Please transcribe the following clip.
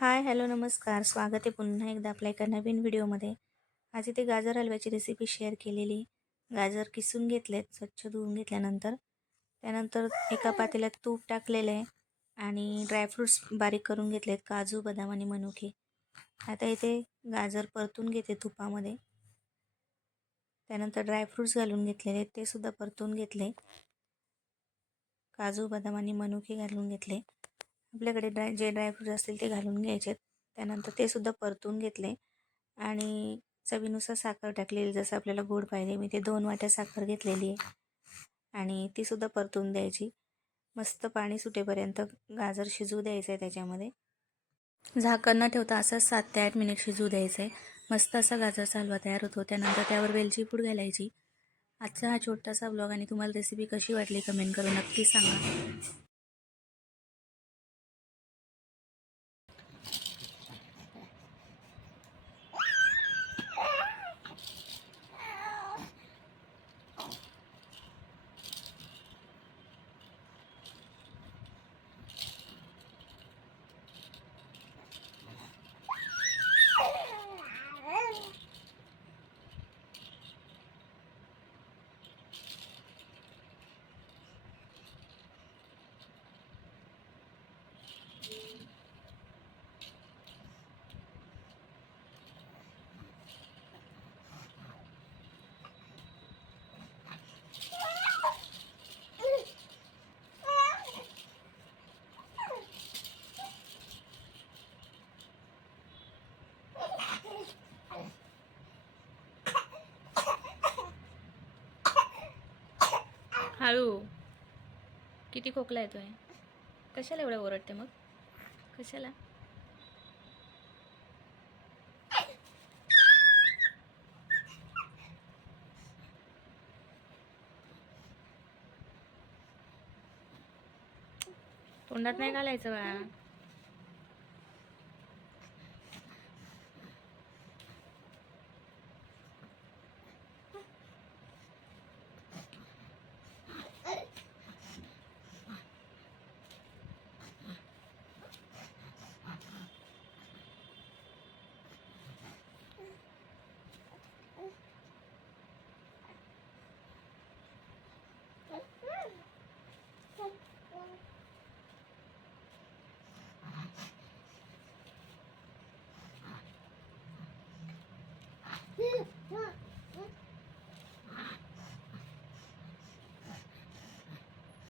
हाय, hello, नमस्कार. स्वागत आहे पुन्हा एकदा आपल्या एका नवीन व्हिडिओमध्ये. आज इथे गाजर हलव्याची रेसिपी शेअर केलेली. गाजर किसून घेतलेत, स्वच्छ धुवून घेतल्यानंतर. त्यानंतर एका पातेल्यात तूप टाकलेलं आहे आणि ड्रायफ्रूट्स बारीक करून घेतलेत, काजू, बदाम आणि मनुके. आता इथे गाजर परतून घेते तुपामध्ये. त्यानंतर ड्रायफ्रूट्स घालून घेतलेले आहेत, ते सुद्धा परतून घेतले. काजू, बदाम आणि मनुके घालून घेतले. आपल्याकडे जे ड्रायफ्रूट असतील ते घालून घ्यायचे. त्यानंतर ते सुद्धा परतून घेतले आणि चवीनुसार साखर टाकलेली, जसं आपल्याला गोड पाहिजे. मी ते 2 वाट्या साखर घेतलेली आहे आणि ती सुद्धा परतून द्यायची. मस्त पाणी सुटेपर्यंत गाजर शिजू द्यायचं आहे. त्याच्यामध्ये झाकण न ठेवता असंच 7 ते 8 मिनिट शिजू द्यायचं आहे. मस्त असा गाजरचा हलवा तयार होतो. त्यानंतर त्यावर वेलची पूड घालायची. आजचा हा छोटासा ब्लॉग आणि तुम्हाला रेसिपी कशी वाटली कमेंट करून नक्की सांगा. हळू, किती खोकला येतोय. कशाला एवढं ओरडते मग? कशाला? तोंडात नाही घालायचं बाळा.